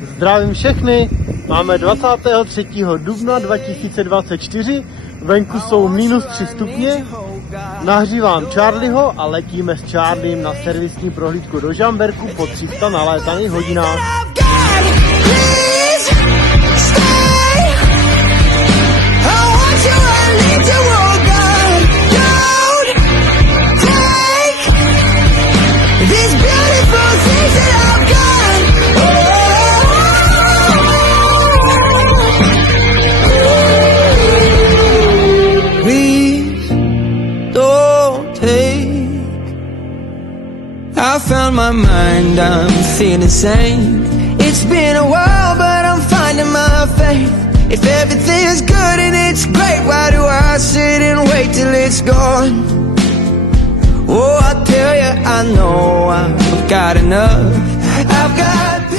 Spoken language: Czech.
Zdravím všechny, máme 23. dubna 2024, venku jsou -3 stupně, nahřívám Charlieho a letíme s Charliem na servisní prohlídku do Žamberku po 300 nalétaných hodinách. I found my mind, I'm feeling sane. It's been a while, but I'm finding my faith. If everything's good and it's great, why do I sit and wait till it's gone? Oh, I tell you, I know I've got enough. I've got